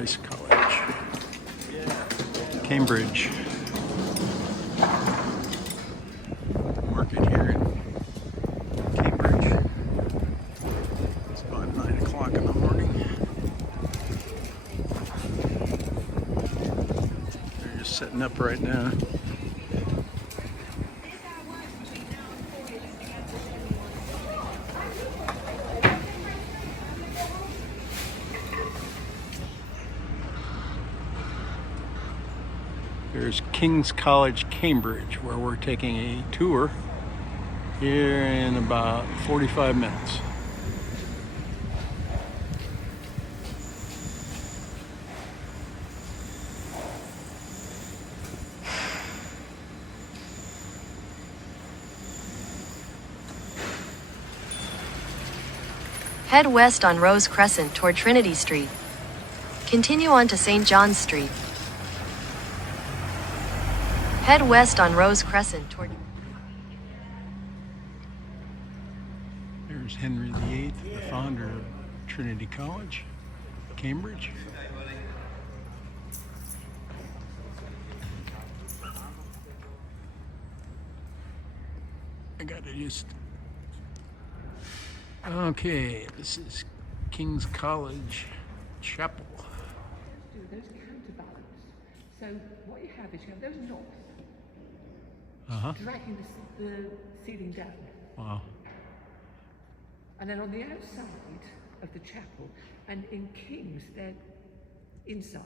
Rice College, Cambridge. Market here in Cambridge. It's about 9 o'clock in the morning. They're just setting up right now. There's King's College, Cambridge, where we're taking a tour here in about 45 minutes. Head west on Rose Crescent toward Trinity Street. Continue on to St. John's Street. Head west on Rose Crescent toward... There's Henry VIII, the founder of Trinity College, Cambridge. I gotta just... Okay, this is King's College Chapel. Do those counterbalance. So what you have is you have those knobs dragging the ceiling down. Wow. And then on the outside of the chapel, and in King's, they're inside.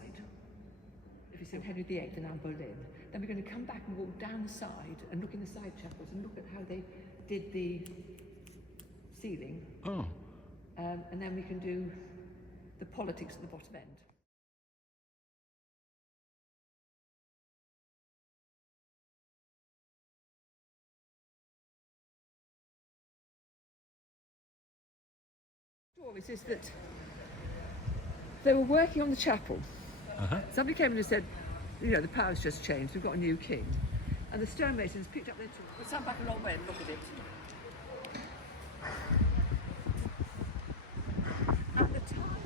If you say Henry VIII and Anne Boleyn, then we're going to come back and walk down the side and look in the side chapels and look at how they did the ceiling. Oh. And then we can do the politics at the bottom end. Is that they were working on the chapel. Somebody came in and said, you know, the power's just changed, we've got a new king. And the stonemasons picked up their tools. We'll stand back a long way and look at it. At the time,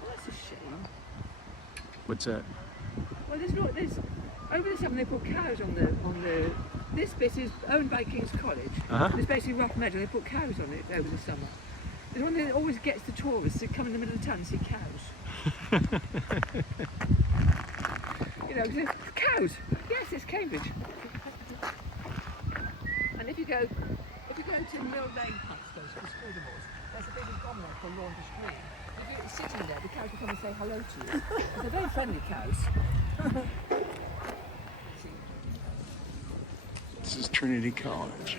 well, that's a shame. What's that? Well, there's over the summer they put cows on the. This bit is owned by King's College. It's basically rough meadow. They put cows on it over the summer. It's one that always gets the tourists to come in the middle of the town and see cows. You know, cows. Yes, it's Cambridge. And if you go to Mill Lane Punch Place for the school divorce, there's a big abdominal called Laundry Street. If you're sitting there, the cows will come and say hello to you. They're very friendly cows. This is Trinity College.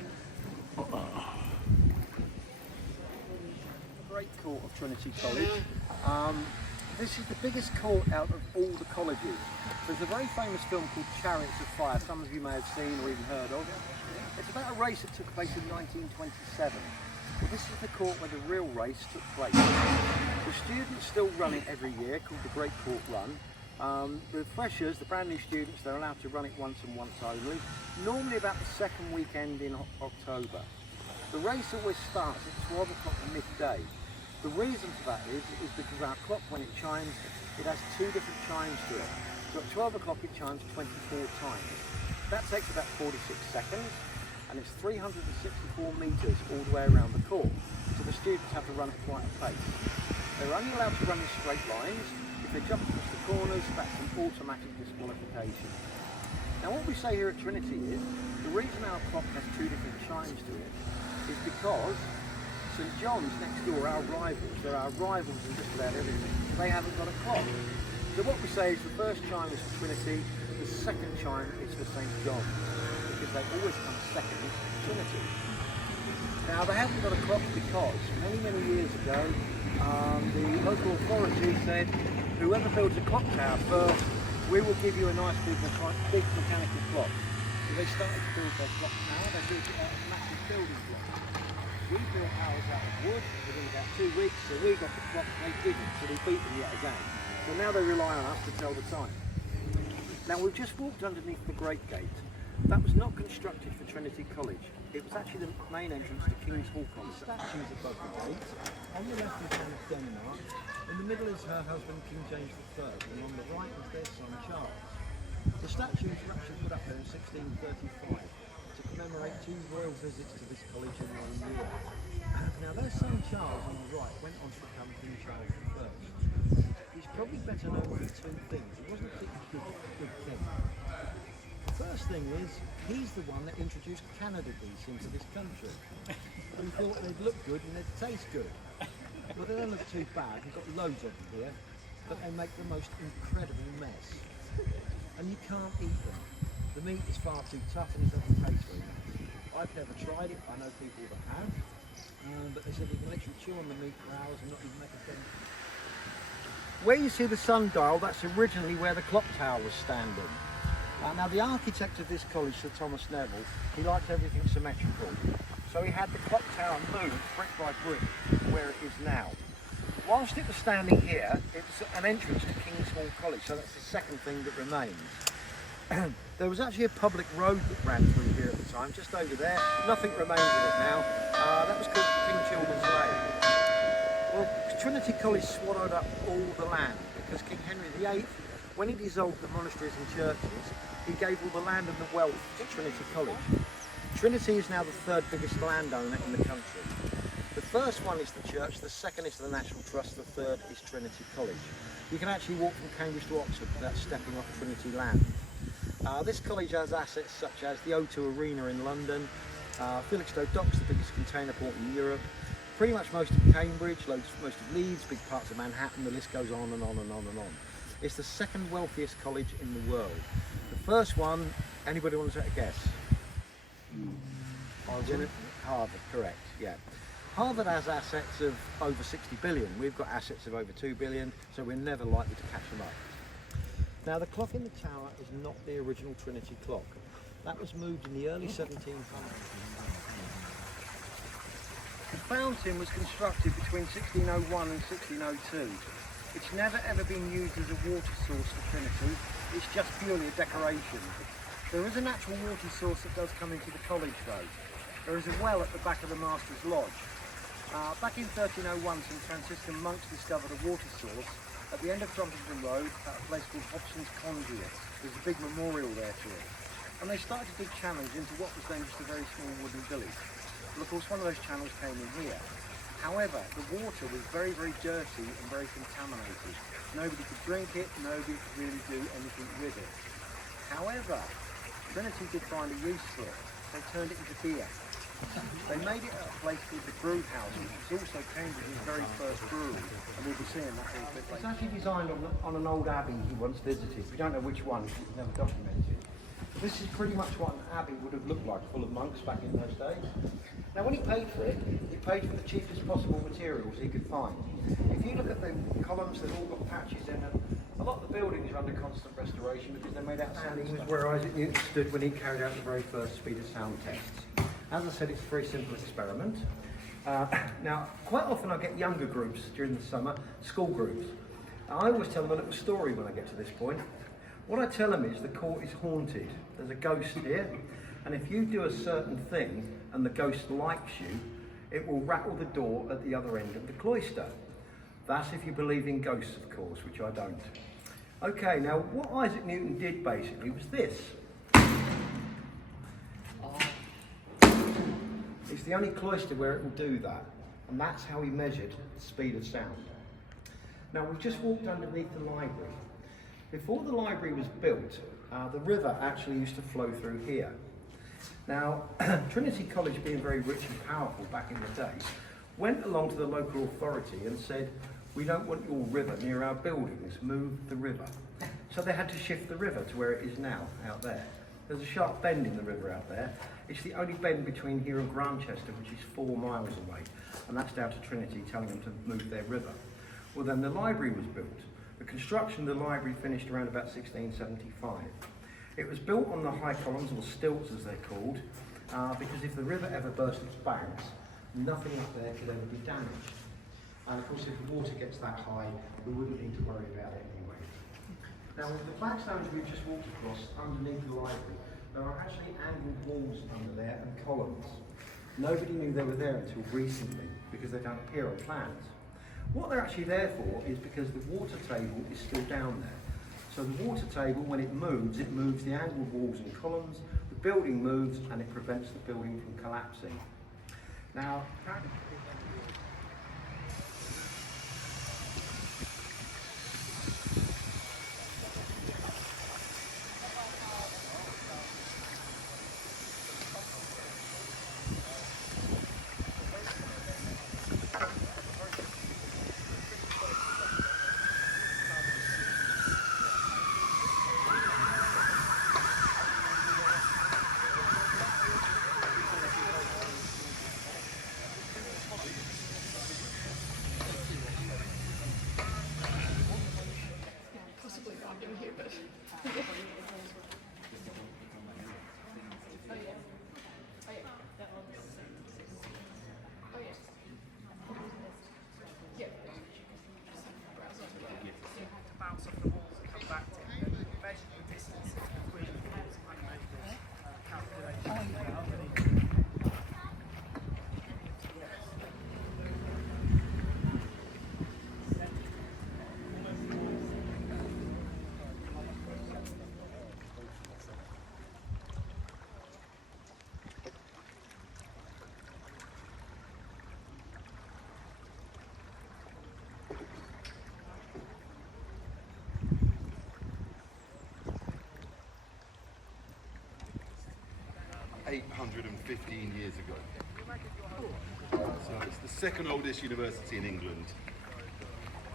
Great court of Trinity College. This is the biggest court out of all the colleges. There's a very famous film called Chariots of Fire, some of you may have seen or even heard of. It's about a race that took place in 1927. Well, this is the court where the real race took place. The students still run it every year, called the Great Court Run. The freshers, the brand new students, they're allowed to run it once and once only, normally about the second weekend in October. The race always starts at 12 o'clock midday. The reason for that is because our clock, when it chimes, it has two different chimes to it. So at 12 o'clock it chimes 24 times. That takes about 46 seconds, and it's 364 metres all the way around the court. So the students have to run at quite a pace. They're only allowed to run in straight lines. If they jump across the corners, that's an automatic disqualification. Now what we say here at Trinity is, the reason our clock has two different chimes to it is because St John's next door, our rivals, they're our rivals in just about everything, they haven't got a clock. So what we say is the first chime is for Trinity, the second chime is for St John's, because they always come second to Trinity. Now they haven't got a clock because many years ago the local authority said, whoever builds a clock tower first, we will give you a nice big mechanical clock. So they started to build their clock tower, they built it out of massive building blocks. We built ours out of wood within about 2 weeks, so we got the clock, they didn't, so they beat them yet again. So now they rely on us to tell the time. Now we've just walked underneath the Great Gate. That was not constructed for Trinity College. It was actually the main entrance to King's Hall College. Statues above the gate. On the left is Anne of Denmark. In the middle is her husband King James III, and on the right is their son Charles. The statues were actually put up there in 1635 to commemorate 2 royal visits to this college in 1 year. Now their son Charles on the right went on to become King Charles I. He's probably better known for 2 things. He wasn't a particularly good king. The first thing is, he's the one that introduced Canada geese into this country. We thought they'd look good and they'd taste good. Well, they don't look too bad. We've got loads of them here, but they make the most incredible mess. And you can't eat them. The meat is far too tough and it doesn't taste very nice. I've never tried it. I know people that have, but they said you can literally chew on the meat for hours and not even make a thing. Where you see the sundial, that's originally where the clock tower was standing. Now the architect of this college, Sir Thomas Neville, he liked everything symmetrical. So he had the clock tower moved brick by brick to where it is now. Whilst it was standing here, it was an entrance to King's Hall College, so that's the second thing that remains. There was actually a public road that ran through here at the time, just over there. Nothing remains of it now. That was called King Children's Lane. Well, Trinity College swallowed up all the land because King Henry VIII, when he dissolved the monasteries and churches, he gave all the land and the wealth to Trinity College. Trinity is now the 3rd biggest landowner in the country. The first one is the church, the second is the National Trust, the third is Trinity College. You can actually walk from Cambridge to Oxford without stepping off Trinity land. This college has assets such as the O2 Arena in London, Felixstowe Docks, the biggest container port in Europe, pretty much most of Cambridge, most of Leeds, big parts of Manhattan, the list goes on and on and on and on. It's the 2nd wealthiest college in the world. The first one, anybody want to take a guess? Harvard, correct, yeah. Harvard has assets of over 60 billion. We've got assets of over 2 billion, so we're never likely to catch them up. Now the clock in the tower is not the original Trinity clock. That was moved in the early 1700s. The fountain was constructed between 1601 and 1602. It's never ever been used as a water source for Trinity. It's just purely a decoration. There is a natural water source that does come into the college though. There is a well at the back of the Master's Lodge. Back in 1301, some Franciscan monks discovered a water source at the end of Trumpeton Road at a place called Hobson's Conduit. There's a big memorial there to it. And they started a big channels into what was then just a very small wooden village. Well, of course, one of those channels came in here. However, the water was very, very dirty and very contaminated. Nobody could drink it, nobody could really do anything with it. However, Trinity did find a use for it. They turned it into beer. They made it at a place called the Brew House, which is also Cambridge's very first brewery, and we'll be seeing that a little bit later. It's actually designed on an old abbey he once visited. We don't know which one, because it's never documented. But this is pretty much what an abbey would have looked like, full of monks back in those days. Now when he paid for it, he paid for the cheapest possible materials he could find. If you look at the columns, they've all got patches in them. A lot of the buildings are under constant restoration because they're made out of sandstone. Where Isaac Newton stood when he carried out the very first speed of sound tests. As I said, it's a very simple experiment. Now, quite often I get younger groups during the summer, school groups. I always tell them a little story when I get to this point. What I tell them is the court is haunted. There's a ghost here, and if you do a certain thing and the ghost likes you, it will rattle the door at the other end of the cloister. That's if you believe in ghosts, of course, which I don't. Okay, now what Isaac Newton did basically was this. It's the only cloister where it will do that, and that's how he measured the speed of sound. Now we've just walked underneath the library. Before the library was built, the river actually used to flow through here. Now, Trinity College, being very rich and powerful back in the day, went along to the local authority and said, we don't want your river near our buildings, move the river. So they had to shift the river to where it is now, out there. There's a sharp bend in the river out there. It's the only bend between here and Grantchester, which is 4 miles away, and that's down to Trinity telling them to move their river. Well then the library was built. The construction of the library finished around about 1675. It was built on the high columns, or stilts as they're called, because if the river ever burst its banks, nothing up there could ever be damaged. And of course if the water gets that high, we wouldn't need to worry about it anyway. Now with the flagstones we've just walked across underneath the library, there are actually angled walls under there and columns. Nobody knew they were there until recently because they don't appear on plans. What they're actually there for is because the water table is still down there. So the water table, when it moves the angled walls and columns, the building moves and it prevents the building from collapsing. Now, $815 years ago. So it's the second oldest university in England,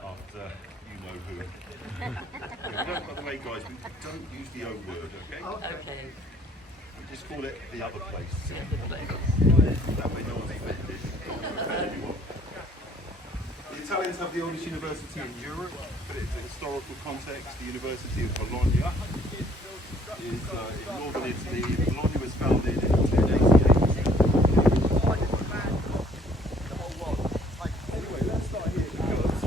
after you know who. By the way, guys, we don't use the O word, okay? Okay. We just call it the other place. That way no one's offended. The Italians have the oldest university in Europe, but it's a historical context. The University of Bologna is in northern Italy. Bologna was founded in 1088. Anyway, let's start here because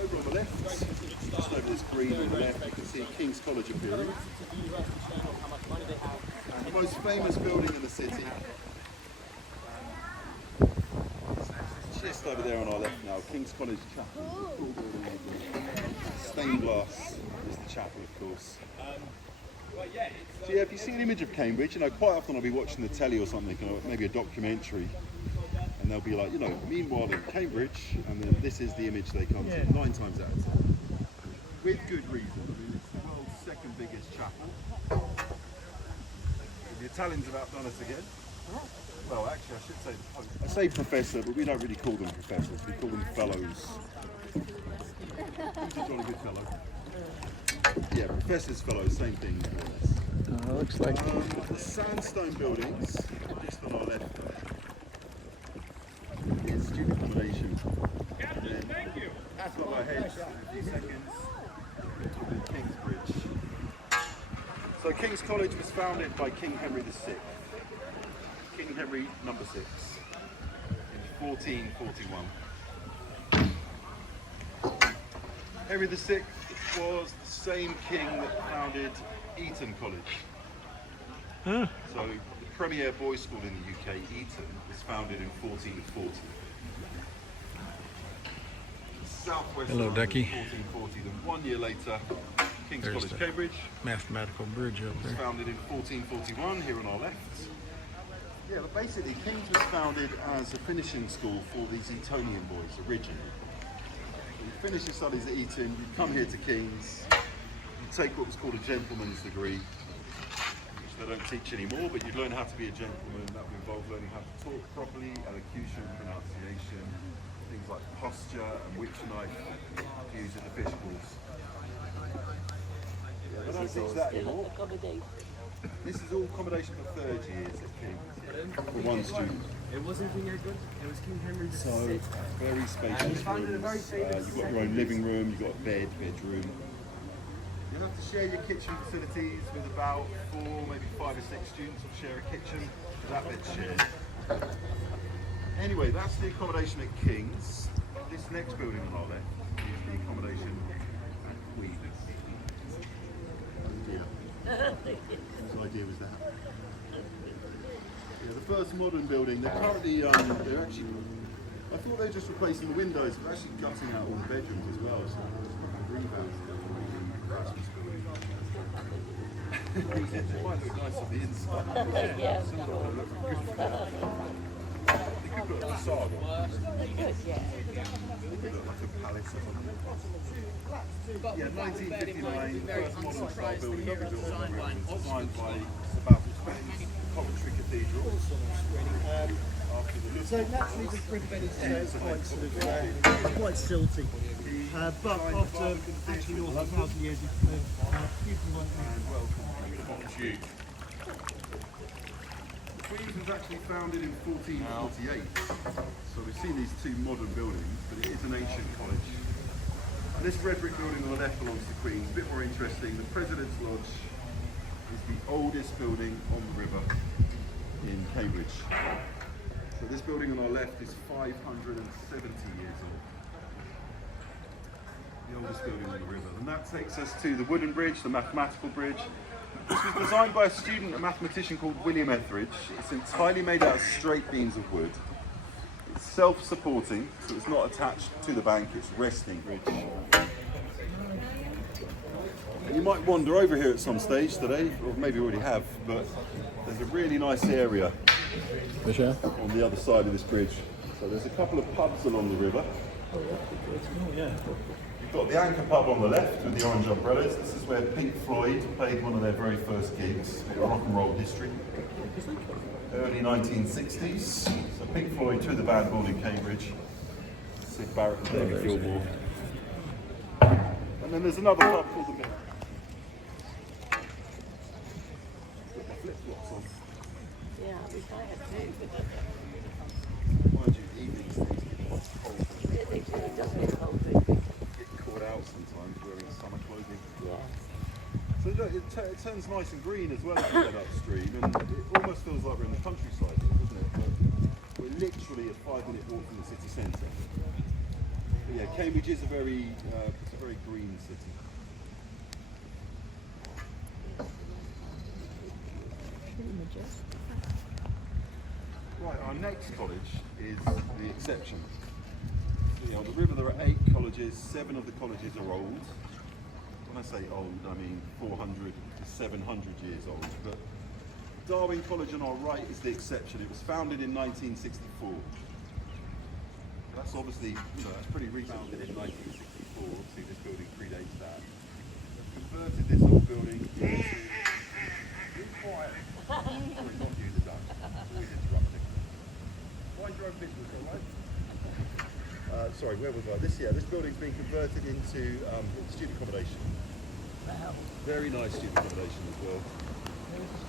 over on the left, just over this green on the left, you can see King's College appearing. The most famous building in the city. Just over there on our left now, King's College Chapel. Stained glass is the chapel, of course. So yeah, if you see an image of Cambridge, you know, quite often I'll be watching the telly or something, or maybe a documentary, and they'll be like, you know, meanwhile in Cambridge, and then this is the image they come to 9 times out of 10. With good reason. I mean, it's the world's second biggest chapel. The Italians have outdone us again. Well, actually, I should say the Pope. I say professor, but we don't really call them professors. We call them fellows. He's a jolly good fellow. Yeah, professors, fellows, same thing, more or less. Looks like The sandstone buildings, just on our left there, is student accommodation. Thank you. That's what I head in a few seconds. To Kingsbridge. So King's College was founded by King Henry VI. King Henry number 6 in 1441. Henry VI was the same king that founded Eton College. So the premier boys' school in the UK, Eton, was founded in 1440. Southwest Hello, London, Ducky. 1440. Then 1 year later, King's There's College, the Cambridge, mathematical bridge up was there. founded in 1441, here on our left. Yeah, but basically King's was founded as a finishing school for these Etonian boys originally. You finish your studies at Eton, you come here to King's, you take what was called a gentleman's degree, which they don't teach anymore, but you'd learn how to be a gentleman. That would involve learning how to talk properly, elocution, pronunciation, things like posture and which knife to use in the fish calls. Yeah, they don't teach that anymore. This is all accommodation for third years at King's, for one student. It wasn't King Edward, it was King Henry VI. So, very spacious rooms. You've got your own living room, you've got a bed, bedroom. You'll have to share your kitchen facilities with about 4, maybe 5 or 6 students will share a kitchen. That bed's shared. Anyway, that's the accommodation at King's. This next building on our left is the accommodation at Queen's. Oh dear. Whose idea was that? Yeah, the first modern building, they're currently, they're actually, I thought they were just replacing the windows, but they're actually gutting out all the bedrooms as well, so there's a couple of revamps there for the Christmas building. It might look nice on the inside. Yeah. Some of them look good for that. You could put a facade on. It could look like a palace or something. Yeah, 1959, first modern style building that was built on the river, was designed by Sebastian Spain's Coventry Cathedral. So naturally the riverbed is quite sort of quite silty, but after actually north of 1,000 years it's beautiful. And welcome to Queen's was actually founded in 1448, so we've seen these two modern buildings, but it is an ancient college. And this red brick building on the left belongs to Queen's, a bit more interesting. The President's Lodge is the oldest building on the river in Cambridge. So this building on our left is 570 years old. The oldest building on the river. And that takes us to the wooden bridge, the mathematical bridge. This was designed by a student, a mathematician called William Etheridge. It's entirely made out of straight beams of wood. It's self-supporting, so it's not attached to the bank, it's resting bridge. And you might wander over here at some stage today, or maybe already have, but there's a really nice area on the other side of this bridge. So there's a couple of pubs along the river. You've got the Anchor pub on the left with the orange umbrellas. This is where Pink Floyd played one of their very first gigs, rock and roll history. Early 1960s. So Pink Floyd to the band born in Cambridge. Sid Barrett and David Gilmour. And then there's another pub called the Mill. Put my flip-flops on. Yeah, I wish I had too. Mind you, evenings things get cold. It really does get cold. Get caught out sometimes wearing summer clothing. Yeah. So look, it turns nice and green as well as we head upstream, and it almost feels like we're in the countryside, doesn't it? But we're literally a 5-minute walk from the city centre. But yeah, Cambridge is a very green city. Right, our next college is the exception. On the river there are 8 colleges, 7 of the colleges are old. When I say old, I mean 400 to 700 years old. But Darwin College on our right is the exception. It was founded in 1964. That's obviously, that's pretty recent. Founded in 1964. Obviously this building predates that. They've converted this old building into... Be quiet. Sorry, not you, the duck. Always interrupting. Mind your own business, all right? Sorry, where was I? This building's been converted into student accommodation. Wow. Very nice student accommodation as well.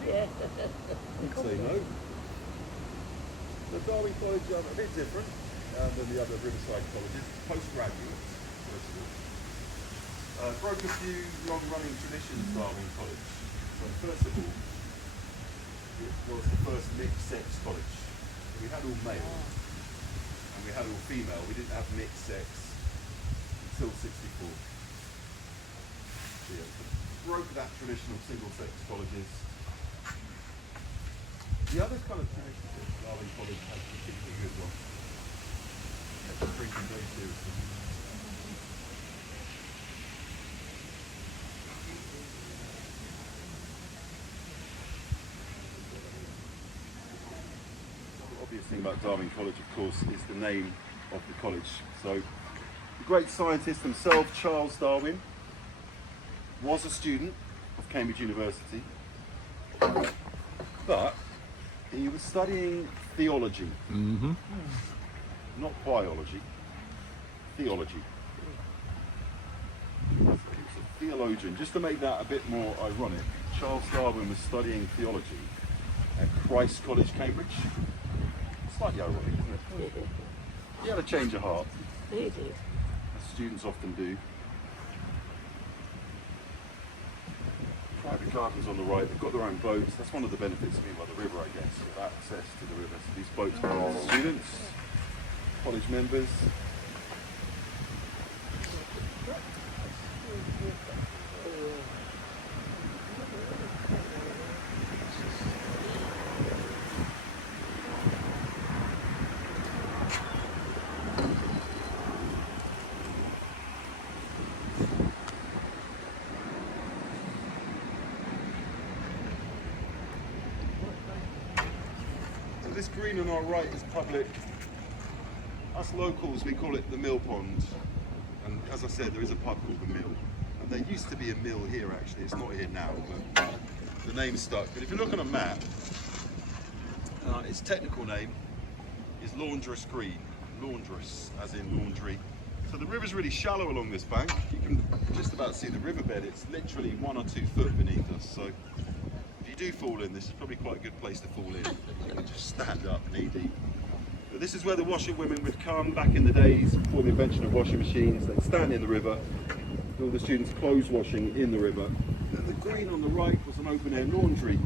Yeah. I'd say no. The Darwin College a bit different than the other Riverside colleges. Postgraduate. Broke a few long-running traditions, Darwin College. So first of all, it was the first mixed-sex college. So we had all male. And we had all female. We didn't have mixed sex until 64. So yeah, broke that tradition of single-sex colleges. The other kind of tradition that Darwin College has a particularly good one. It's drinking very seriously. Obvious thing about Darwin College, of course, is the name of the college. So, the great scientist himself, Charles Darwin, was a student of Cambridge University, but he was studying theology, not biology, theology. He was a theologian. Just to make that a bit more ironic, Charles Darwin was studying theology at Christ College, Cambridge. Slightly ironic, isn't it? He had a change of heart, He did. as students often do. Private gardens on the right, they've got their own boats. That's one of the benefits of being by the river, I guess, with access to the river. So these boats belong to students, college members. this green on our right is public. Us locals, we call it the Mill Pond. And as I said, there is a pub called the Mill. And there used to be a mill here actually, it's not here now, but the name's stuck. But if you look on a map, its technical name is Laundress Green. Laundress, as in laundry. So the river's really shallow along this bank. You can just about see the riverbed. It's literally 1 or 2 foot beneath us. So if you do fall in, this is probably quite a good place to fall in. You can just stand up knee deep. But this is where the washerwomen would come back in the days before the invention of washing machines. They'd stand in the river, do all the students' clothes washing in the river. And the green on the right was an open air laundry.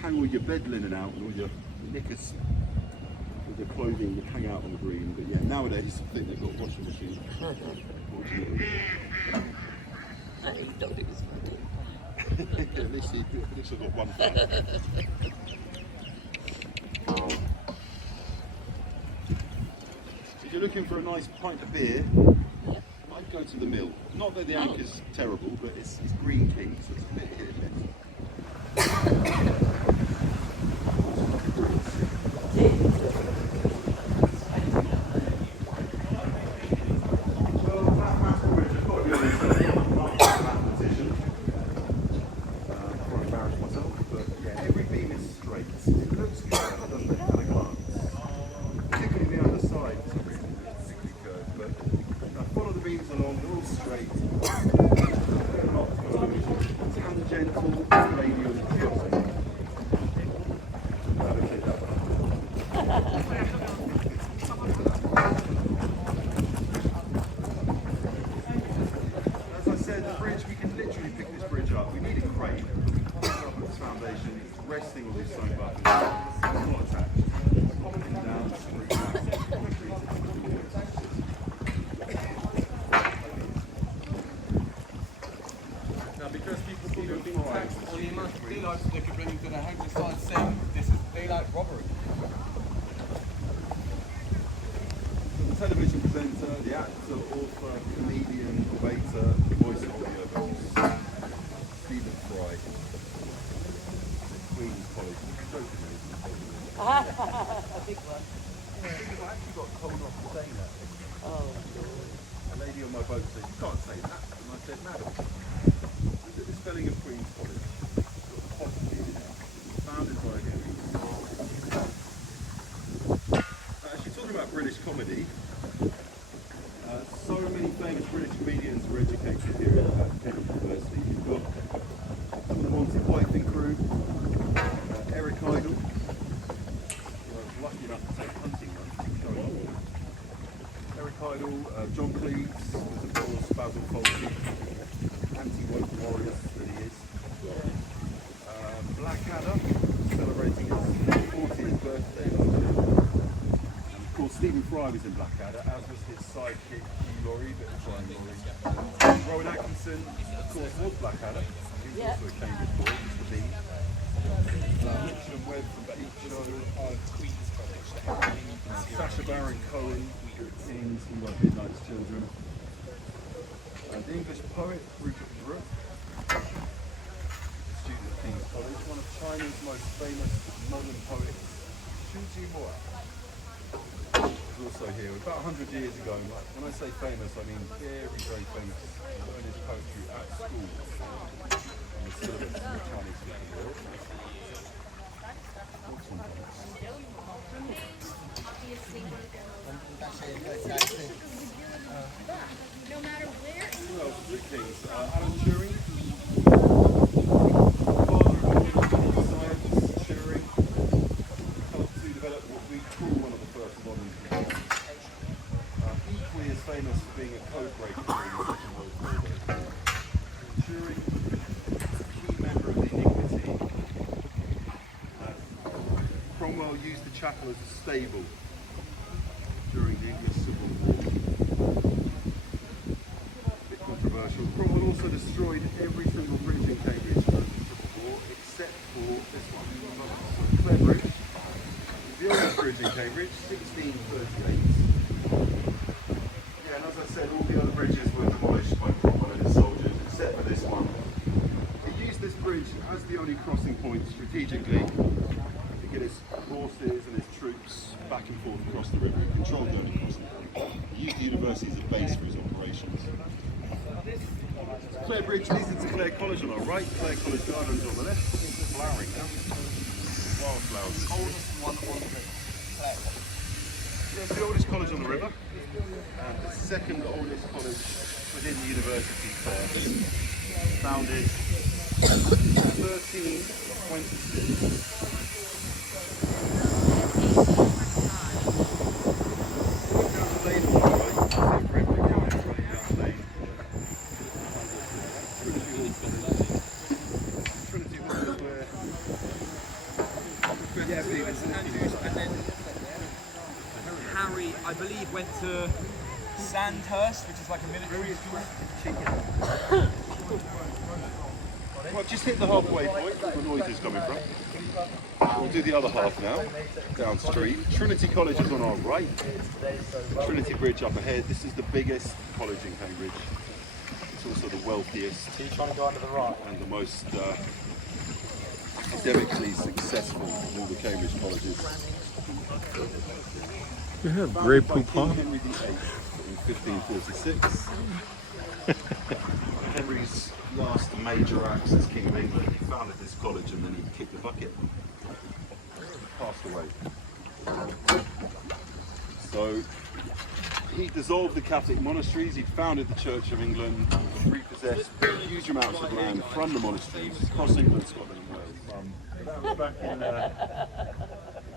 Hang all your bed linen out and all your knickers with your clothing would hang out on the green. But yeah, nowadays I think they've got washing machines. I know you don't think it's funny. At least I've got one fun. If you're looking for a nice pint of beer, I'd go to the Mill. Not that the anchor's terrible, but it's Green King, so it's a bit hit and miss. Well, that's probably just got to be honest, I'm not a mathematician. Before I embarrass myself, but yeah, every beam is straight. It looks good, doesn't it, at a glance? Particularly the other side is particularly curved, but follow the beams along, they're all straight. It's tangential, radial, crossing. As I said, the bridge, we can literally pick this bridge up. We need a crane. Pick it up at its foundation, it's resting on these stone buffers. It's not attached. It's down, screw down. Now, because people think you're being taxed on the amount of daylight they could bring into the house, they start saying this is daylight robbery. The television presenter, the actor, author, comedian, waiter, voice of audio, Stephen Fry, Queen's College. A big one. I actually got told off for saying that. Oh, A lady on my boat said, "You can't say that." And I said, "Madam, look at the spelling of Queen's College. It's got apostrophe in it. It's founded by a Queen." Actually, talking about British comedy, so many famous British comedians were educated here at Cambridge University. You've got some of the Monty Python crew, Eric Idle, who I was lucky enough to take hunting one, showing off. Eric Idle, John Cleese, was of course Basil Fawlty, anti-woke warrior that he is. Blackadder, celebrating his 40th birthday last year. And of course Stephen Fry was in Blackadder, as was his sidekick Hugh Laurie, bit of Brian Laurie. Rowan Atkinson, of course, was Blackadder. He was also a Cambridge boy, Mr. Bean. Richard and Webb from Peep Show. Sacha Baron Cohen, Kings, he wrote Midnight's Children. The English poet, Rupert Brooke, a student at King's College, one of China's most famous modern poets, Xu Jihua, was also here about 100 years ago. When I say famous, I mean very, very famous. He learned his poetry at school on the syllabus of the Chinese speaking world. Who else was at King's? Alan Turing, father of science, Turing, helped to develop what we call one of the first modern computers. Equally as famous for being a code breaker during the Second World War. Turing was a key member of the Enigma team. Cromwell used the chapel as a stable during the English Civil War. Controversial. Cromwell also destroyed every single bridge in Cambridge during the Civil War, except for this one. Clare Bridge. The oldest bridge in Cambridge, 1638. Yeah, and as I said, all the other bridges were demolished by Cromwell and his soldiers, except for this one. He used this bridge as the only crossing point strategically. It get his forces and his troops back and forth across the river. He controlled the only crossing point. He used the university as a base for his operations. Clare Bridge leads into Clare College on our right, Clare College Gardens on the left. Flowering now. Wildflowers. Oldest one on the river. Yeah, it's the oldest college on the river, and the second oldest college within the university first. Founded 1326. Yeah, we went to St Andrews, and then Harry, I believe, went to Sandhurst, which is like a military school. Well, I've just hit the halfway point where the noise is coming from. We'll do the other half now, downstream. Trinity College is on our right. Trinity Bridge up ahead. This is the biggest college in Cambridge. It's also the wealthiest. So you're trying to go under the right? And the most academically successful of all the Cambridge colleges. You have Grey Founded by Poupon. King Henry VIII in 1546. Henry's last major acts as King of England, he founded this college and then he kicked the bucket. Passed away. So he dissolved the Catholic monasteries, he founded the Church of England, repossessed huge amounts of land from the monasteries across England, Scotland and Wales. That was back in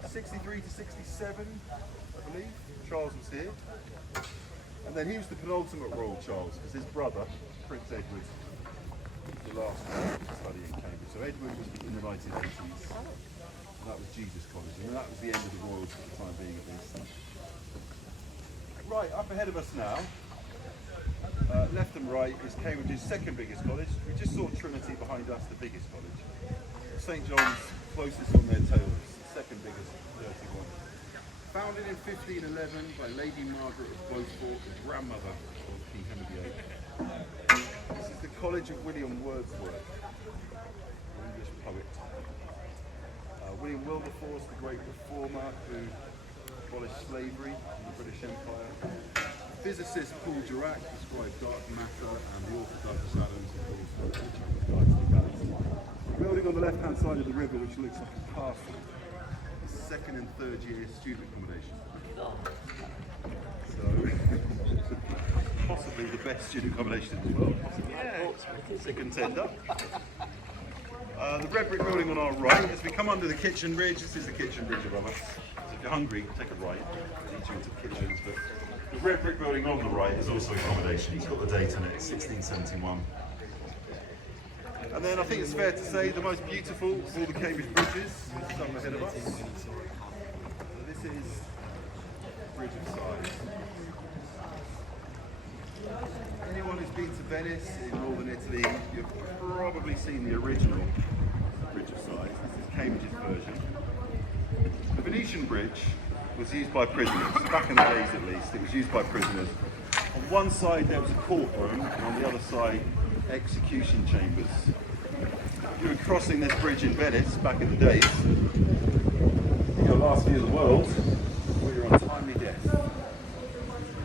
63 to 67, I believe. Charles was here. And then he was the penultimate royal Charles, because his brother, Prince Edward, was the last one to study in Cambridge. So Edward was in the 1980s, and that was Jesus College, and that was the end of the royals for the time being at least. Right, up ahead of us now, left and right, is Cambridge's second biggest college. We just saw Trinity behind us, the biggest college. St John's closest on their tails, the second biggest, 31. Founded in 1511 by Lady Margaret of Beaufort, the grandmother of King Henry VIII. This is the College of William Wordsworth, an English poet. William Wilberforce, the great reformer who abolished slavery in the British Empire. Physicist Paul Dirac described dark matter and the orthodox atoms of the galaxy. Building on the left-hand side of the river, which looks like a castle, is second and third year student accommodation. So, possibly the best student accommodation in the world. Yeah, it's a contender. The red brick building on our right, as we come under the kitchen bridge, this is the kitchen bridge above us. So if you're hungry, take a right, it'll lead you into the kitchens. But the red brick building on the right is also accommodation. It's got the date on it, 1671. And then I think it's fair to say the most beautiful of all the Cambridge bridges is up ahead of us. So this is Bridge of Sighs. Anyone who's been to Venice in northern Italy, you've probably seen the original Bridge of Sighs. This is Cambridge's version. The Venetian bridge was used by prisoners, back in the days at least, it was used by prisoners. On one side there was a courtroom, and on the other side execution chambers. If you were crossing this bridge in Venice back in the days, in your last view of the world, or you're on timely death.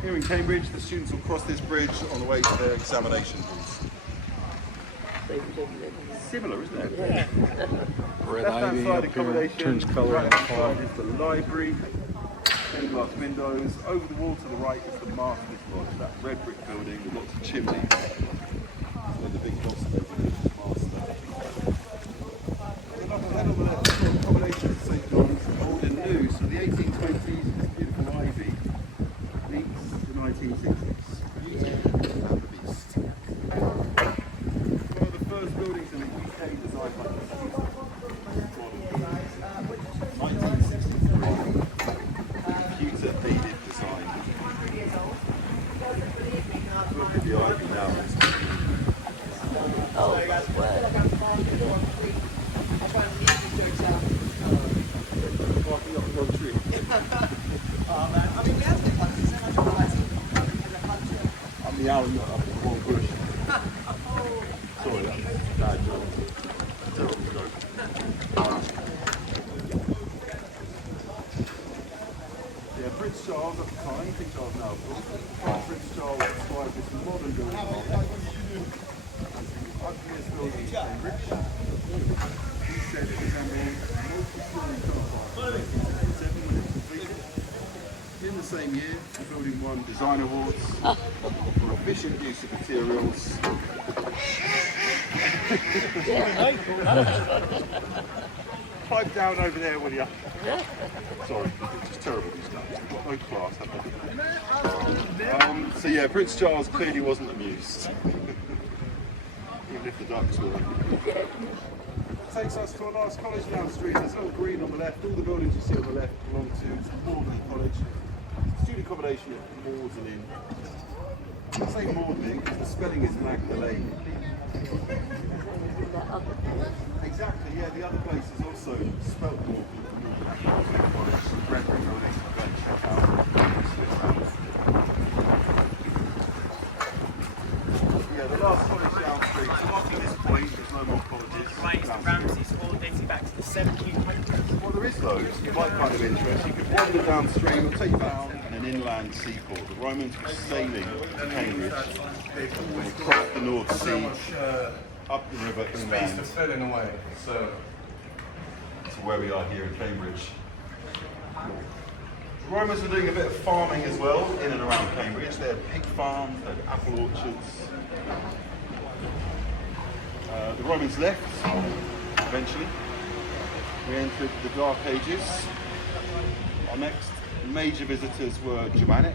Here in Cambridge, the students will cross this bridge on the way to their examination halls. Similar, isn't it? Yeah. Red Left-hand ivy side up here accommodation, turns color in right the hand fall. side is the library, stained glass windows. Over the wall to the right is the Master's Lodge, that red brick building with lots of chimneys. Where the big boss lives, the master. And up ahead on the left, we've got accommodation at St John's, old and new. So the 1820s, this beautiful ivy, meets the 1960s. Beauty and the Beast. One of the first buildings in the UK designed by the 1963. Computer-aided design. Look at the ivy now. Oh, that's wet. Barking up the wrong tree. I'm the owl, not up the wrong bush. Sorry, that's a bad joke. Terrible joke. Charles at the time, King Charles now, of course, Prince Charles described this modern building as the ugliest building in Cambridge. He said it resembled a multi-story car park in 1967 when it was completed. In the same year, the building won design awards for efficient use of materials. Pipe down over there, will you? Sorry, it's just terrible these days. They've got no class, have they? So yeah, Prince Charles clearly wasn't amused. Even if the ducks were. Takes us to a nice college down the street. There's all green on the left. All the buildings you see on the left belong to Magdalen College. Student accommodation at Magdalen. I say Magdalen because the spelling is Magdalene. Exactly, yeah, the other place is also spelled Magdalen College. Brethren building, go and check out. Yeah, the last college down the street. So after this point, there's no more colleges. Right, it's the Ramses Hall dating back to the 1700s. Well, there is loads. You might find of interest. You could wander downstream or take down an inland seaport. The Romans were sailing to Cambridge across the North Sea, up the river inland. filling away. So To where we are here in Cambridge. The Romans were doing a bit of farming as well in and around Cambridge. They had pig farms, they had apple orchards. The Romans left eventually. We entered the Dark Ages. Our next major visitors were Germanic.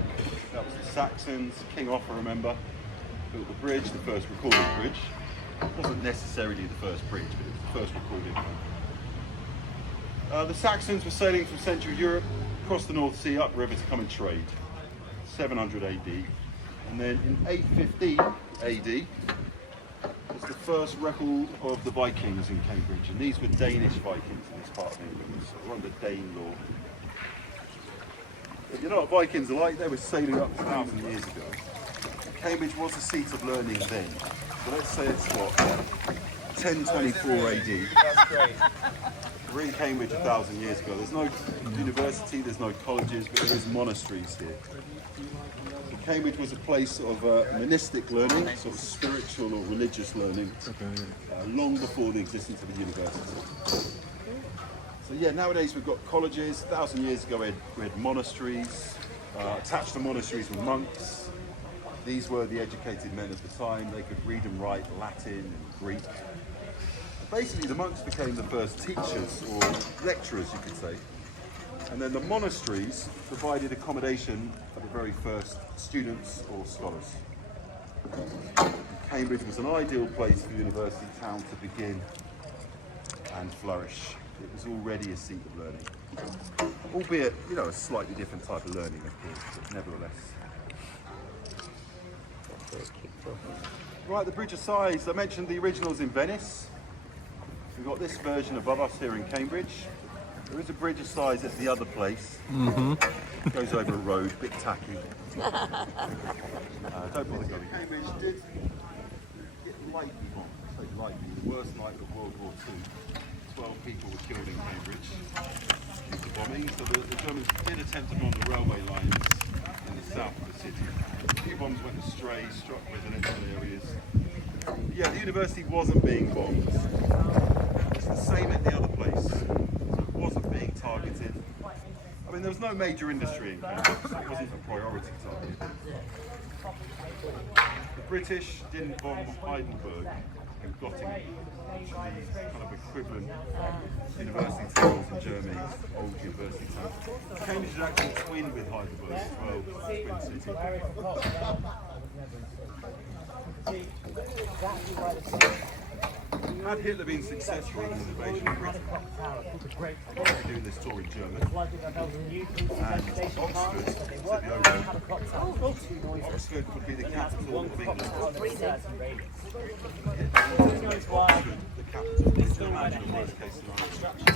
That was the Saxons. King Offa, remember, built the bridge, the first recorded bridge. It wasn't necessarily the first bridge, but it was the first recorded one. The Saxons were sailing from Central Europe, across the North Sea, upriver to come and trade. 700 AD. And then in 815 AD was the first record of the Vikings in Cambridge. And these were Danish Vikings in this part of England, so they were under Dane law. But you know what Vikings are like? They were sailing up 1,000 years ago. Cambridge was a seat of learning then. So let's say it's what, 1024 AD. That's great. We're in Cambridge 1,000 years ago. There's no university, there's no colleges, but there is monasteries here. So Cambridge was a place of monastic learning, sort of spiritual or religious learning, long before the existence of a university. So yeah, nowadays we've got colleges. 1,000 years ago we had monasteries. Attached to monasteries were monks. These were the educated men of the time. They could read and write Latin and Greek. Basically, the monks became the first teachers or lecturers, you could say. And then the monasteries provided accommodation for the very first students or scholars. Cambridge was an ideal place for university town to begin and flourish. It was already a seat of learning. Albeit, you know, a slightly different type of learning, of course, but nevertheless. Right, the Bridge of Sighs. I mentioned the originals in Venice. We've got this version above us here in Cambridge. There is a Bridge of Sighs at the other place. It goes over a road, a bit tacky. Don't bother going. Cambridge did get lightly bombed, say lightly, the worst night of World War II. 12 people were killed in Cambridge due to bombing. So the Germans did attempt to bomb the railway lines in the south of the city. A few bombs went astray, struck residential areas. Yeah, the university wasn't being bombed. It's the same at the other place. So it wasn't being targeted. I mean, there was no major industry in Cambridge, so it wasn't a priority target. The British didn't bomb Heidelberg and Göttingen, which are these kind of equivalent university towns in Germany, old university towns. Cambridge is actually twinned with Heidelberg as well, twin city. Had Hitler been successful in his invasion of Britain, I'd be doing this tour in German, and Oxford would be the capital of England. Oxford, the capital. Just imagine the worst case scenario.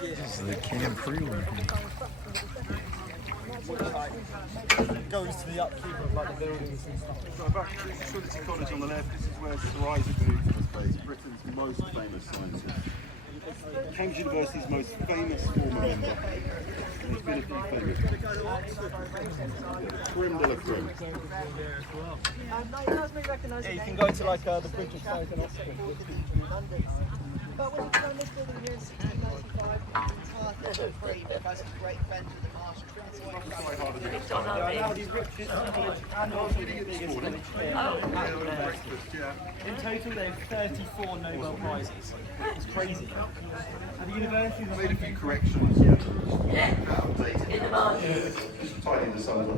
This is the Camp Freeland. Goes to the upkeep of like the buildings and stuff. So back to Trinity College on the left, this is where Sir Isaac Newton was based, Britain's most famous scientist. Cambridge University's most famous former member. And there's been a few famous ones. Creme de la creme. Yeah, you can go to like the Bridge of Sight in Oxford. But when you come on this building here in 1695, the entire 33 because he's great friends with the Master In total, they have 34 Nobel Prizes. It's crazy. And the university I made a few corrections. Yeah. Outdated. Just tidying the sun.